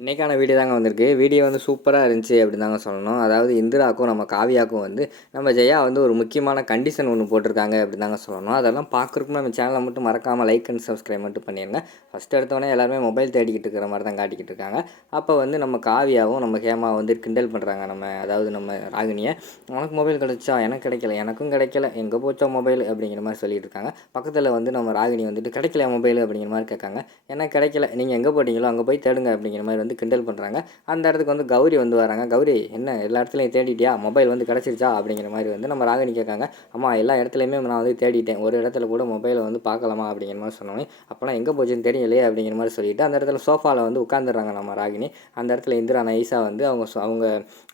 இன்றைக்கான வீடியோ தாங்க வந்திருக்கு. வீடியோ வந்து சூப்பராக இருந்துச்சு அப்படின்னு தாங்க சொல்லணும். அதாவது இந்திராவுக்கும் நம்ம காவியாவுக்கும் வந்து நம்ம ஜெயா வந்து ஒரு முக்கியமான கண்டிஷன் ஒன்று போட்டிருக்காங்க அப்படின்னு தாங்க சொல்லணும். அதெல்லாம் பார்க்குறதுக்கு நம்ம சேனலை மட்டும் மறக்காமல் லைக் அண்ட் சப்ஸ்கிரைப் மட்டும் பண்ணிடுங்க. ஃபஸ்ட் எடுத்தோடனே எல்லாருமே மொபைல் தேடிக்கிட்டு இருக்கிற மாதிரி தான் காட்டிக்கிட்டு இருக்காங்க. அப்போ வந்து நம்ம காவியாவும் நம்ம ஹேமா வந்து கிண்டல் பண்ணுறாங்க. அதாவது நம்ம ராகினியை, உனக்கு மொபைல் கிடைச்சா எனக்கு கிடைக்கல, எனக்கும் கிடைக்கல, எங்கே போச்சோ மொபைல் அப்படிங்கிற மாதிரி சொல்லிட்டு இருக்காங்க. பக்கத்தில் வந்து நம்ம ராகினி வந்துட்டு கிடைக்கல மொபைல் அப்படிங்கிற மாதிரி கேட்காங்க. எனக்கு கிடைக்கல, நீங்கள் எங்கே போட்டிங்களோ அங்கே போய் தேடுங்க அப்படிங்கிற மாதிரி வந்து கிண்டல் பண்ணுறாங்க. அந்த இடத்துக்கு வந்து கௌரி வந்து வராங்க. கௌரி, என்ன எல்லா இடத்துலையும் தேடிட்டியா, மொபைல் வந்து கிடச்சிருச்சா அப்படிங்கிற மாதிரி வந்து நம்ம ராகினி கேட்காங்க. அம்மா, எல்லா இடத்துலையுமே நான் வந்து தேடிட்டேன், ஒரு இடத்துல கூட மொபைலை வந்து பார்க்கலாமா அப்படிங்கிற மாதிரி சொன்னோன்னே, அப்போனா எங்கே போச்சுன்னு தெரியலையே அப்படிங்கிற மாதிரி சொல்லிட்டு அந்த இடத்துல சோஃபாவில் வந்து உட்காந்துடுறாங்க நம்ம ராகினி. அந்த இடத்துல இந்திரா நைஸாக வந்து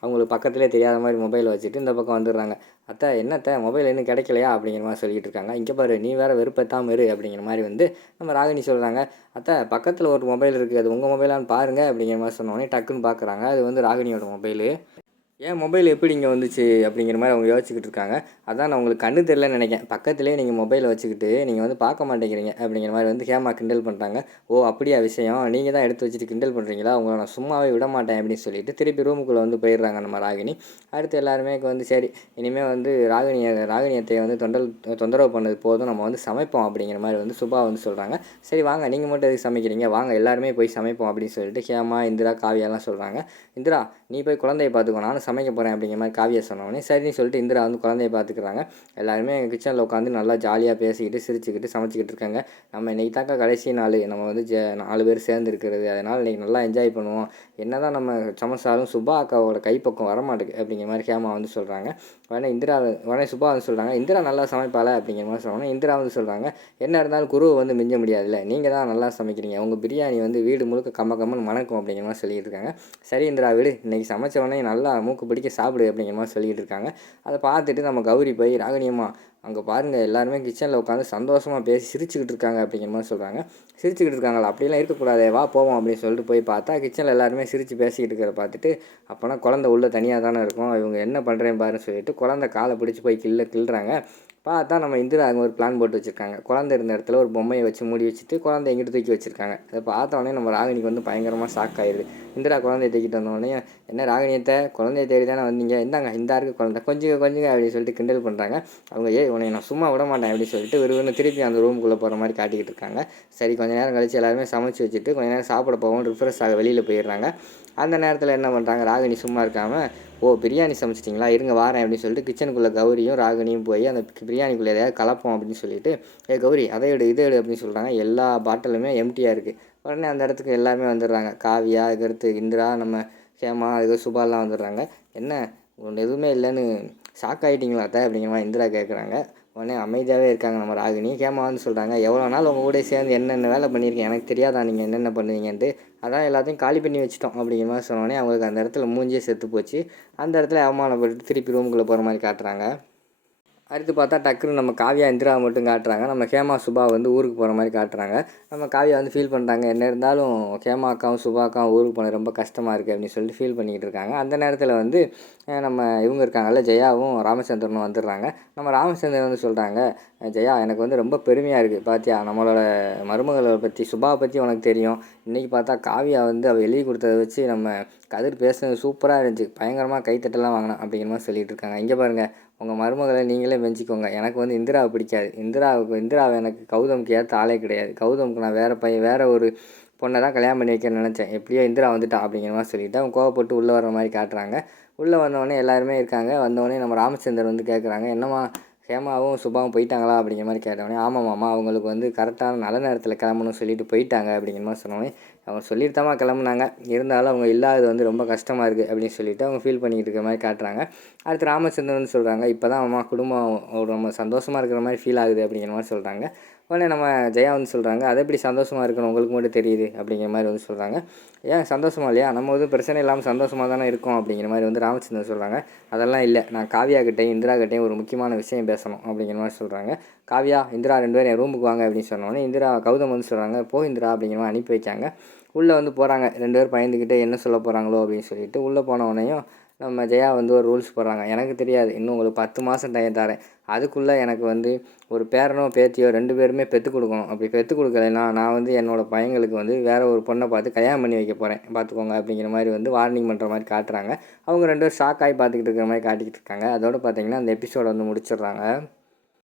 அவங்களுக்கு பக்கத்துலேயே தெரியாத மாதிரி மொபைல் வச்சுட்டு இந்த பக்கம் வந்துடுறாங்க. அத்தை, என்னத்த மொபைல் இன்னும் கிடைக்கலையா அப்படிங்கிற மாதிரி சொல்லிட்டு இருக்காங்க. இங்கே பாரு, நீ வேறு வெறுப்பேத்தாமல் இரு அப்படிங்கிற மாதிரி வந்து நம்ம ராகினி சொல்கிறாங்க. அத்தை, பக்கத்தில் ஒரு மொபைல் இருக்குது, அது உங்கள் மொபைலான்னு பாருங்கள் அப்படிங்கிற மாதிரி சொன்னோடனே டக்குன்னு பார்க்குறாங்க. அது வந்து ராகினியோட மொபைலு. ஏன் மொபைல் எப்படி இங்கே வந்துச்சு அப்படிங்கிற மாதிரி அவங்க யோசிச்சுக்கிட்டு இருக்காங்க. அதான் நான் உங்களுக்கு கண்ணு தெரியலன்னு நினைக்கிறேன், பக்கத்துலேயே நீங்கள் மொபைலை வச்சுக்கிட்டு நீங்கள் வந்து பார்க்க மாட்டேங்கிறீங்க அப்படிங்கிற மாதிரி வந்து ஹேமா கிண்டல் பண்ணுறாங்க. ஓ, அப்படியா விஷயம், நீங்கள் தான் எடுத்து வச்சுட்டு கிண்டல் பண்ணுறீங்களா, உங்களை நான் சும்மாவே விட மாட்டேன் அப்படின்னு சொல்லிட்டு திருப்பி ரூமுக்குள்ளே வந்து போயிடுறாங்க நம்ம ராகினி. அடுத்து எல்லாருமே வந்து சரி, இனிமேல் வந்து ராகினியத்தை வந்து தொந்தரவு பண்ணது போதும், நம்ம வந்து சமைப்போம் அப்படிங்கிற மாதிரி வந்து சுபா வந்து சொல்கிறாங்க. சரி வாங்க, நீங்கள் மட்டும் எதுக்கு சமைக்கிறீங்க, வாங்க எல்லாருமே போய் சமைப்போம் அப்படின்னு சொல்லிட்டு ஹேமா, இந்திரா, காவியாலாம் சொல்கிறாங்க. இந்திரா, நீ போய் குழந்தைய பார்த்துக்கோ, நானும் சமைக்க போகிறேன் அப்படிங்கிற மாதிரி காவியா சொன்னோடனே சரின்னு சொல்லிட்டு இந்திரா வந்து குழந்தைய பார்த்துக்கிறாங்க. எல்லாருமே கிச்சனில் உட்காந்து நல்லா ஜாலியாக பேசிக்கிட்டு சிரிச்சுக்கிட்டு சமைச்சிக்கிட்டு இருக்காங்க. நம்ம இன்றைக்கி தாக்கா கடைசி நாள், நம்ம வந்து 4 பேர் சேர்ந்து இருக்கிறது, அதனால் இன்றைக்கி நல்லா என்ஜாய் பண்ணுவோம். என்ன தான் நம்ம சமைச்சாலும் சுபா அக்காவோட கைப்பக்கம் வரமாட்டேங்குது அப்படிங்கிற மாதிரி ஹேமா வந்து சொல்கிறாங்க. உடனே சுபா வந்து சொல்கிறாங்க, இந்திரா நல்லா சமைப்பாள அப்படிங்கிற மாதிரி சொன்னோன்னே இந்திரா வந்து சொல்கிறாங்க, என்ன இருந்தாலும் குருவை வந்து மிஞ்ச முடியாதுல்ல, நீங்கள் தான் நல்லா சமைக்கிறீங்க, உங்கள் பிரியாணி வந்து வீடு முழுக்க கம்மன்னு மணக்கும் அப்படிங்கிற மாதிரி சொல்லிட்டு இருக்காங்க. சரி இந்திரா விடு, இன்றைக்கி சமைச்சவொடனே நல்லா மூக்கு பிடிக்க சாப்பிடு அப்படிங்கிற மாதிரி சொல்லிகிட்டு இருக்காங்க. அதை பார்த்துட்டு நம்ம கௌரி போய், ராகினியம்மா அங்கே பாருங்கள், எல்லாருமே கிச்சனில் உட்காந்து சந்தோஷமாக பேசி சிரிச்சுக்கிட்டு இருக்காங்க அப்படிங்கிற மாதிரி சொல்கிறாங்க. சிரிச்சுக்கிட்டு இருக்காங்களா, அப்படிலாம் இருக்கக்கூடாது, வா போவோம் அப்படின்னு சொல்லிட்டு போய் பார்த்தா கிச்சனில் எல்லாருமே சிரித்து பேசிக்கிட்டு இருக்கிற பார்த்துட்டு, அப்போனா குழந்தை உள்ளே தனியாக தானே இருக்கும், இவங்க என்ன பண்ணுறேன்னு பாருன்னு சொல்லிட்டு குழந்தை காலை பிடிச்சி போய் கிள்ளுறாங்க. பார்த்தா நம்ம இந்திரா அங்கே ஒரு பிளான் போட்டு வச்சுருக்காங்க. குழந்தை இருந்த இடத்துல ஒரு பொம்மையை வச்சு மூடி வச்சுட்டு குழந்தை எங்கிட்ட தூக்கி வச்சுருக்காங்க. அதை பார்த்தோன்னே நம்ம ராகினிக்கு வந்து பயங்கரமாக ஷாக் ஆயிடுது. இந்திரா குழந்தைய தூக்கிட்டு வந்தோடனே, என்ன ராகினியத்தை, குழந்தைய தேடி தானே வந்தீங்க, இந்தாங்க இந்த இருக்குது குழந்தை, கொஞ்சம் அப்படின்னு சொல்லிட்டு கிண்டல் பண்ணுறாங்க. அவங்க உன்னை நான் சும்மா விட மாட்டேன் அப்படின்னு சொல்லிட்டு விறுவிறுன்னு திருப்பி அந்த ரூமுக்குள்ளே போகிற மாதிரி காட்டிக்கிட்டு இருக்காங்க. சரி, கொஞ்சம் நேரம் கழித்து எல்லாருமே சமைச்சு வச்சுட்டு கொஞ்சம் நேரம் சாப்பிட போவோம், ரிஃப்ரெஷ் ஆக வெளியில் போயிடுறாங்க. அந்த நேரத்தில் என்ன பண்ணுறாங்க, ராகினி சும்மா இருக்காமல், ஓ பிரியாணி சமைச்சிட்டிங்களா, இருங்க வாரேன் அப்படின்னு சொல்லிட்டு கிச்சனுக்குள்ளே கௌரியும் ராகினியும் போய் அந்த பிரியாணிக்குள்ளே எதையாவது கலப்போம் அப்படின்னு சொல்லிட்டு, கௌரி அதை எடு இதை எடு அப்படின்னு சொல்கிறாங்க. எல்லா பாட்டிலுமே எம்டியாக இருக்குது. உடனே அந்த இடத்துக்கு எல்லாருமே வந்துடுறாங்க. காவியா, அதுக்கடுத்து இந்திரா, நம்ம ஹேமா, அதுக்கு சுபாலாம் வந்துடுறாங்க. என்ன ஒன்று எதுவுமே இல்லைன்னு ஷாக் ஆகிட்டிங்களா அத்தை அப்படிங்கிற மாதிரி இந்திரா கேட்குறாங்க. உடனே அமைதியாகவே இருக்காங்க நம்ம ராகினி. ஹேமா வந்து சொல்கிறாங்க, எவ்வளோ நாள் உங்கள் கூட சேர்ந்து என்னென்ன வேலை பண்ணியிருக்கேன் எனக்கு தெரியாதா, நீங்கள் என்னென்ன பண்ணுவீங்கன்ட்டு, அதான் எல்லாத்தையும் காலி பண்ணி வச்சிட்டோம் அப்படிங்கிற மாதிரி சொன்னோடனே அவங்களுக்கு அந்த இடத்துல மூஞ்சியே செத்து போச்சு. அந்த இடத்துல அவமானப்பட்டு திருப்பி ரூமுக்குள்ளே போகிற மாதிரி காட்டுறாங்க. அடுத்து பார்த்தா டக்குன்னு நம்ம காவியா இந்திராவை மட்டும் காட்டுறாங்க. நம்ம ஹேமா சுபா வந்து ஊருக்கு போகிற மாதிரி காட்டுறாங்க. நம்ம காவியா வந்து ஃபீல் பண்ணுறாங்க, என்ன இருந்தாலும் ஹேமா அக்காவும் சுபா அக்காவும் ஊருக்கு போனது ரொம்ப கஷ்டமாக இருக்குது அப்படின்னு சொல்லிட்டு ஃபீல் பண்ணிக்கிட்டு இருக்காங்க. அந்த நேரத்தில் வந்து நம்ம இவங்க இருக்காங்கல்ல, ஜெயாவும் ராமச்சந்திரனும் வந்துடுறாங்க. நம்ம ராமச்சந்திரன் வந்து சொல்கிறாங்க, ஜெயா எனக்கு வந்து ரொம்ப பெருமையாக இருக்குது, பார்த்தியா நம்மளோட மருமகளை பற்றி, சுபாவை பற்றி உனக்கு தெரியும், இன்றைக்கி பார்த்தா காவியா வந்து அவள் எழுதி கொடுத்ததை வச்சு நம்ம கதிர் பேசுனது சூப்பராக இருந்துச்சு, பயங்கரமாக கைத்தட்டெல்லாம் வாங்கினான் அப்படிங்கிற மாதிரி சொல்லிகிட்டு இருக்காங்க. இங்கே பாருங்கள், உங்கள் மருமகளை நீங்களே மெஞ்சிக்கோங்க, எனக்கு வந்து இந்திராவை பிடிக்காது, இந்திராவை எனக்கு கௌதமுக்கு ஏற்ற ஆளே கிடையாது, கௌதமுக்கு நான் வேறு ஒரு பொண்ணை தான் கல்யாணம் பண்ணி வைக்கணும்னு நினச்சேன், எப்படியோ இந்திரா வந்துட்டா அப்படிங்கிற மாதிரி சொல்லிவிட்டு அவங்க கோவப்பட்டு உள்ளே வர மாதிரி காட்டுறாங்க. உள்ளே வந்தோடனே எல்லாருமே இருக்காங்க. வந்தோடனே நம்ம ராமச்சந்திரன் வந்து கேட்குறாங்க, என்னம்மா ஹேமாவும் சுபாவும் போயிட்டாங்களா அப்படிங்கிற மாதிரி கேட்டோடனே, ஆமாம்மாம்மா அவங்களுக்கு வந்து கரெக்டான நல்ல நேரத்தில் கிளம்பணும்னு சொல்லிட்டு போயிட்டாங்க அப்படிங்கிற மாதிரி சொன்னோடனே, அவங்க சொல்லிட்டு தான் கிளம்புனாங்க, இருந்தாலும் அவங்க இல்லாதது வந்து ரொம்ப கஷ்டமாக இருக்குது அப்படின்னு சொல்லிட்டு அவங்க ஃபீல் பண்ணிக்கிட்டு இருக்கிற மாதிரி காட்டுறாங்க. அடுத்து ராமச்சந்திரன் சொல்கிறாங்க, இப்போ தான் அம்மா குடும்பம் ரொம்ப சந்தோஷமாக இருக்கிற மாதிரி ஃபீல் ஆகுது அப்படிங்கிற மாதிரி சொல்கிறாங்க. உடனே நம்ம ஜெயா வந்து சொல்கிறாங்க, அதை எப்படி சந்தோஷமாக இருக்கணும் உங்களுக்கு மட்டும் தெரியுது அப்படிங்கிற மாதிரி வந்து சொல்கிறாங்க. ஏன் சந்தோஷமா இல்லையா, நம்ம வந்து பிரச்சனை இல்லாமல் சந்தோஷமாக தானே இருக்கோம் அப்படிங்கிற மாதிரி வந்து ராமச்சந்திரன் சொல்கிறாங்க. அதெல்லாம் இல்லை, நான் காவியா கிட்டேயும் இந்திரா கிட்டேயும் ஒரு முக்கியமான விஷயம் பேசணும் அப்படிங்கிற மாதிரி சொல்கிறாங்க. காவியா, இந்திரா 2 பேரும் என் ரூமுக்கு வாங்க அப்படின்னு சொன்னோன்னே இந்திரா கௌதம் வந்து சொல்கிறாங்க, போ இந்திரா அப்படிங்கிற மாதிரி அனுப்பி வைக்காங்க. உள்ளே வந்து போகிறாங்க. 2 பேரும் பயந்துக்கிட்டே என்ன சொல்ல போகிறாங்களோ அப்படின்னு சொல்லிட்டு உள்ளே போனவனையும் நம்ம ஜெயா வந்து ஒரு ரூல்ஸ் போடுறாங்க. எனக்கு தெரியாது, இன்னும் உங்களுக்கு 10 மாதம் டைம் தரேன், அதுக்குள்ளே எனக்கு வந்து ஒரு பேரனோ பேத்தியோ 2 பேருமே பெற்றுக் கொடுக்கணும். அப்படி பெற்றுக் கொடுக்கலைன்னா நான் வந்து என்னோடய பையங்களுக்கு வந்து வேறு ஒரு பொண்ணை பார்த்து கல்யாணம் பண்ணி வைக்க போகிறேன் பார்த்துக்கோங்க அப்படிங்கிற மாதிரி வந்து வார்னிங் பண்ணுற மாதிரி காட்டுறாங்க. அவங்க 2 பேரும் ஷாக் ஆகி பார்த்துக்கிட்டு இருக்கிற மாதிரி காட்டிக்கிட்டு இருக்காங்க. அதோடு பார்த்தீங்கன்னா அந்த எபிசோட வந்து முடிச்சிடுறாங்க.